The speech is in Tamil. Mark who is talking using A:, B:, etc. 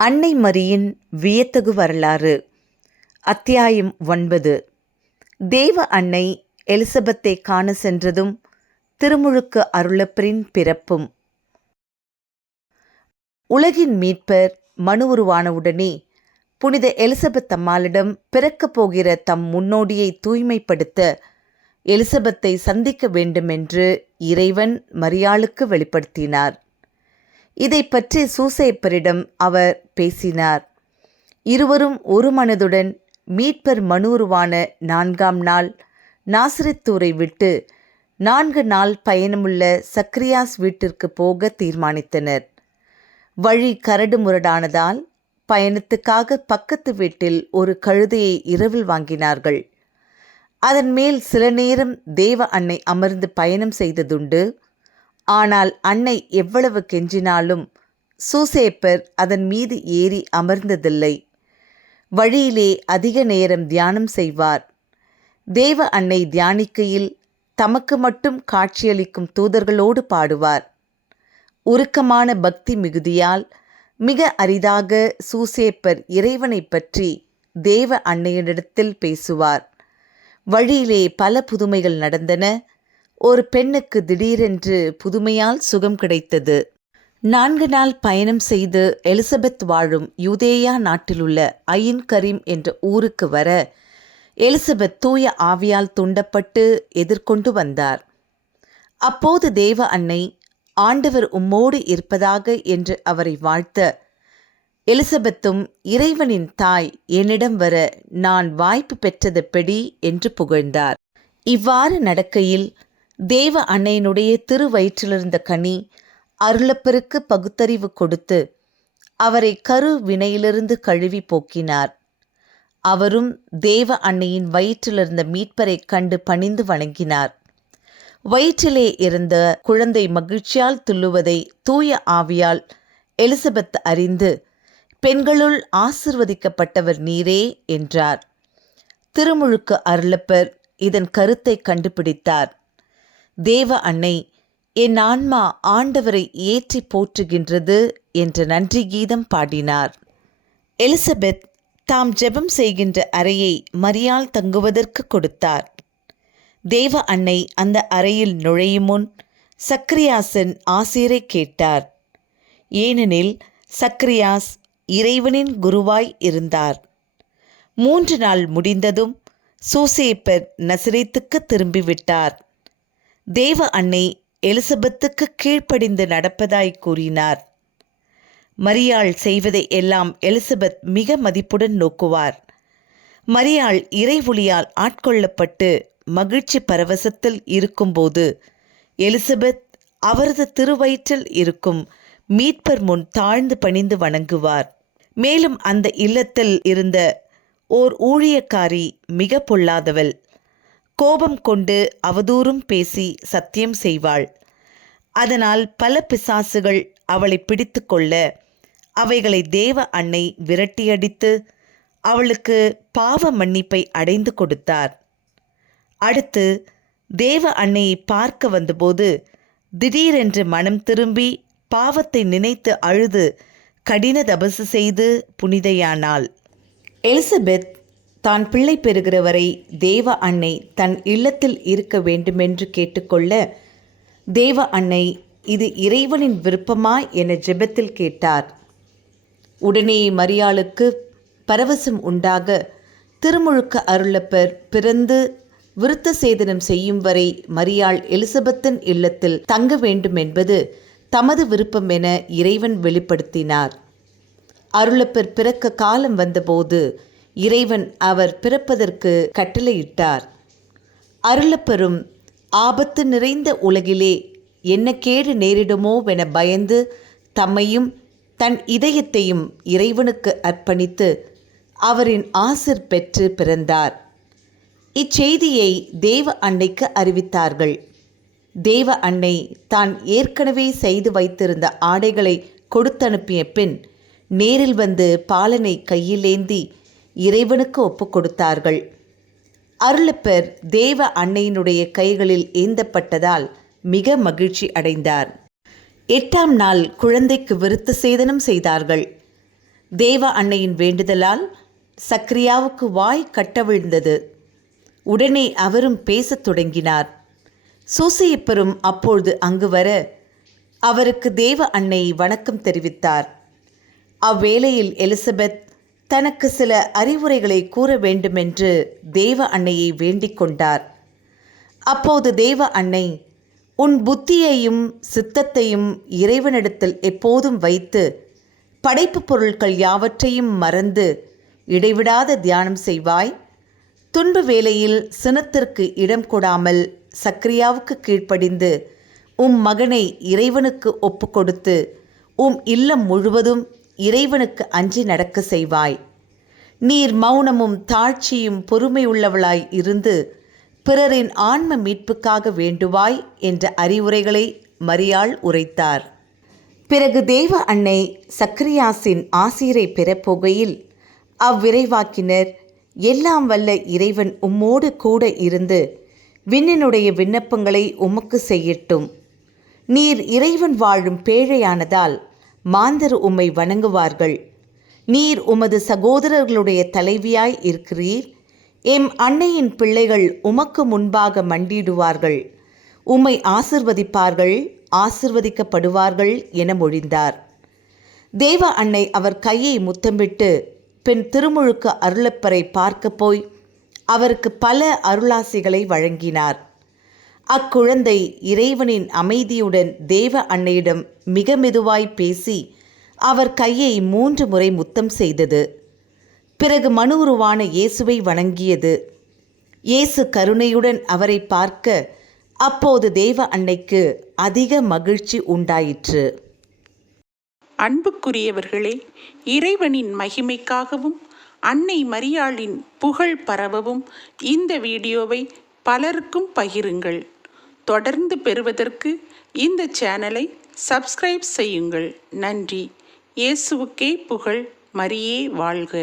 A: அன்னை மரியின் வியத்தகு வரலாறு. அத்தியாயம் ஒன்பது. தேவ அன்னை எலிசபெத்தை காண சென்றதும் திருமுழுக்கு அருளப்பரின் பிறப்பும். உலகின் மீட்பர் மனு உருவானவுடனே புனித எலிசபெத் அம்மாளிடம் பிறக்கப் போகிற தம் முன்னோடியை தூய்மைப்படுத்த எலிசபெத்தை சந்திக்க வேண்டுமென்று இறைவன் மரியாளுக்கு வெளிப்படுத்தினார். இதை பற்றி சூசைப்பரிடம் அவர் பேசினார். இருவரும் ஒரு மனதுடன் மீட்பர் மனூருவான நான்காம் நாள். நாசிரித்தூரை விட்டு நான்கு நாள் பயணமுள்ள சக்ரியாஸ் வீட்டிற்கு போக தீர்மானித்தனர். வழி கரடு முரடானதால் பயணத்துக்காக பக்கத்து வீட்டில் ஒரு கழுதையை இரவில் வாங்கினார்கள். அதன் மேல் சில நேரம் தேவ அன்னை அமர்ந்து பயணம் செய்ததுண்டு. ஆனால் அன்னை எவ்வளவு கெஞ்சினாலும் சூசேப்பர் அதன் மீது ஏறி அமர்ந்ததில்லை. வழியிலே அதிக நேரம் தியானம் செய்வார். தேவ அன்னை தியானிக்கையில் தமக்கு மட்டும் காட்சியளிக்கும் தூதர்களோடு பாடுவார். உருக்கமான பக்தி மிகுதியால் மிக அரிதாக சூசேப்பர் இறைவனை பற்றி தேவ அன்னையினிடத்தில் பேசுவார். வழியிலே பல புதுமைகள் நடந்தன. ஒரு பெண்ணுக்கு திடீரென்று புதுமையால் சுகம் கிடைத்தது. நான்கு நாள் பயணம் செய்து எலிசபெத் வாழும் யூதேயா நாட்டிலுள்ள அயின் கரீம் என்ற ஊருக்கு வர எலிசபெத் தூய ஆவியால் துண்டப்பட்டு எதிர்கொண்டு வந்தார். அப்போது தேவ அன்னை ஆண்டவர் உம்மோடு இருப்பதாக என்று அவரை வாழ்த்த எலிசபெத்தும் இறைவனின் தாய் என்னிடம் வர நான் வாய்ப்பு பெற்றது பெடி என்று புகழ்ந்தார். இவ்வாறு நடக்கையில் தேவ அன்னையினுடைய திருவயிற்றிலிருந்த கனி அருளப்பெருக்கு பகுத்தறிவு கொடுத்து அவரை கரு வினையிலிருந்து கழுவி போக்கினார். அவரும் தேவ அன்னையின் வயிற்றிலிருந்த மீட்பரைக் கண்டு பணிந்து வணங்கினார். வயிற்றிலே இருந்த குழந்தை மகிழ்ச்சியால் துள்ளுவதை தூய ஆவியால் எலிசபெத் அறிந்து பெண்களுள் ஆசிர்வதிக்கப்பட்டவர் நீரே என்றார். திருமுழுக்கு அருளப்பர் இதன் கருத்தை கண்டுபிடித்தார். தேவ அன்னை என் ஆன்மா ஆண்டவரை ஏற்றி போற்றுகின்றது என்று நன்றி கீதம் பாடினார். எலிசபெத் தாம் ஜெபம் செய்கின்ற அறையை மரியால் தங்குவதற்கு கொடுத்தார். தேவ அன்னை அந்த அறையில் நுழையும் முன் சக்ரியாசன் ஆசிரை கேட்டார். ஏனெனில் சக்ரியாஸ் இறைவனின் குருவாய் இருந்தார். மூன்று நாள் முடிந்ததும் சூசேப்பர் நசிரேத்துக்கு திரும்பிவிட்டார். தேவ அன்னை எலிசபெத்துக்கு கீழ்ப்படிந்து நடப்பதாய் கூறினார். மரியாள் செய்வதை எல்லாம் எலிசபெத் மிக மதிப்புடன் நோக்குவார். மரியாள் இறைவொளியால் ஆட்கொள்ளப்பட்டு மகிழ்ச்சி பரவசத்தில் இருக்கும்போது எலிசபெத் அவரது திருவயிற்றில் இருக்கும் மீட்பர் முன் தாழ்ந்து பணிந்து வணங்குவார். மேலும் அந்த இல்லத்தில் இருந்த ஓர் ஊழியக்காரி மிக பொல்லாதவள் கோபம் கொண்டு அவதூறும் பேசி சத்தியம் செய்வாள். அதனால் பல பிசாசுகள் அவளை பிடித்து கொள்ள அவைகளை தேவ அன்னை விரட்டியடித்து அவளுக்கு பாவ மன்னிப்பை அடைந்து கொடுத்தார். அடுத்து தேவ அன்னையை பார்க்க வந்தபோது திடீரென்று மனம் திரும்பி பாவத்தை நினைத்து அழுது கடின தபசு செய்து புனிதையானாள். எலிசபெத் தான் பிள்ளை பெறுகிற வரை தேவ அன்னை தன் இல்லத்தில் இருக்க வேண்டுமென்று கேட்டுக்கொள்ள தேவ அன்னை இது இறைவனின் விருப்பமா? என ஜெபத்தில் கேட்டார். உடனே மரியாளுக்கு பரவசம் உண்டாக திருமுழுக்க அருளப்பர் பிறந்து விருத்த சேதனம் செய்யும் வரை மரியாள் எலிசபெத்தின் இல்லத்தில் தங்க வேண்டும் என்பது தமது விருப்பம் என இறைவன் வெளிப்படுத்தினார். அருளப்பர் பிறக்க காலம் வந்தபோது இறைவன் அவர் பிறப்பதற்கு கட்டளையிட்டார். அருளப்பெறும் ஆபத்து நிறைந்த உலகிலே என்ன கேடு நேரிடுமோவென பயந்து தம்மையும் தன் இதயத்தையும் இறைவனுக்கு அர்ப்பணித்து அவரின் ஆசிர் பெற்று பிறந்தார். இச்செய்தியை தேவ அன்னைக்கு அறிவித்தார்கள். தேவ அன்னை தான் ஏற்கனவே செய்து வைத்திருந்த ஆடைகளை கொடுத்தனுப்பிய பின் நேரில் வந்து பாலனை கையிலேந்தி இறைவனுக்கு ஒப்புக்கொடுத்தார்கள் அருளப்பர் தேவ அன்னையினுடைய கைகளில் ஏந்தப்பட்டதால் மிக மகிழ்ச்சி அடைந்தார். எட்டாம் நாள் குழந்தைக்கு விருத்த சேதனம் செய்தார்கள். தேவ அன்னையின் வேண்டுதலால் சக்ரியாவுக்கு வாய் கட்டவிழ்ந்தது உடனே அவரும் பேசத் தொடங்கினார். சூசையப்பரும் அப்பொழுது அங்கு வர அவருக்கு தேவ அன்னை வணக்கம் தெரிவித்தார். அவ்வேளையில் எலிசபெத் தனக்கு சில அறிவுரைகளை கூற வேண்டுமென்று தேவ அன்னையை வேண்டிக் கொண்டார். அப்போது தேவ அன்னை உன் புத்தியையும் சித்தத்தையும் இறைவனிடத்தில் எப்போதும் வைத்து படைப்பு பொருட்கள் யாவற்றையும் மறந்து இடைவிடாத தியானம் செய்வாய். துன்ப வேலையில் சினத்திற்கு இடம் கொடாமல் சக்ரியாவுக்கு கீழ்ப்படிந்து உம் மகனை இறைவனுக்கு ஒப்பு கொடுத்து உம் இல்லம் முழுவதும் இறைவனுக்கு அஞ்சி நடக்க செய்வாய். நீர் மௌனமும் தாழ்ச்சியும் பொறுமையுள்ளவளாய் இருந்து பிறரின் ஆன்ம மீட்புக்காக வேண்டுவாய் என்ற அறிவுரைகளை மரியாள் உரைத்தார். பிறகு தேவ அன்னை சக்ரியாசின் ஆசிரை பெறப்போகையில் அவ்விரைவாக்கினர் எல்லாம் வல்ல இறைவன் உம்மோடு கூட இருந்து விண்ணினுடைய விண்ணப்பங்களை உமக்கு செய்யட்டும். நீர் இறைவன் வாழும் பேழையானதால் மாந்தர் உம்மை வணங்குவார்கள். நீர் உமது சகோதரர்களுடைய தலைவியாய் இருக்கிறீர். எம் அன்னையின் பிள்ளைகள் உமக்கு முன்பாக மண்டிடுவார்கள் உம்மை ஆசிர்வதிப்பார்கள் ஆசிர்வதிக்கப்படுவார்கள் என மொழிந்தார். தேவ அன்னை அவர் கையை முத்தமிட்டு பின் திருமுழுக்கு அருளப்பரை பார்க்க போய் அவருக்கு பல அருளாசிகளை வழங்கினார். அக்குழந்தை இறைவனின் அமைதியுடன் தேவ அன்னையிடம் மிக மெதுவாய் பேசி அவர் கையை மூன்று முறை முத்தம் செய்தது. பிறகு மனு உருவான இயேசுவை வணங்கியது. இயேசு கருணையுடன் அவரை பார்க்க அப்போது தேவ அன்னைக்கு அதிக மகிழ்ச்சி உண்டாயிற்று.
B: அன்புக்குரியவர்களே இறைவனின் மகிமைக்காகவும் அன்னை மரியாளின் புகழ் பரவவும் இந்த வீடியோவை பலருக்கும் பகிருங்கள். தொடர்ந்து பெறுவதற்கு இந்த சேனலை சப்ஸ்கிரைப் செய்யுங்கள். நன்றி. இயேசுவுக்கே புகழ். மரியே வாழ்க.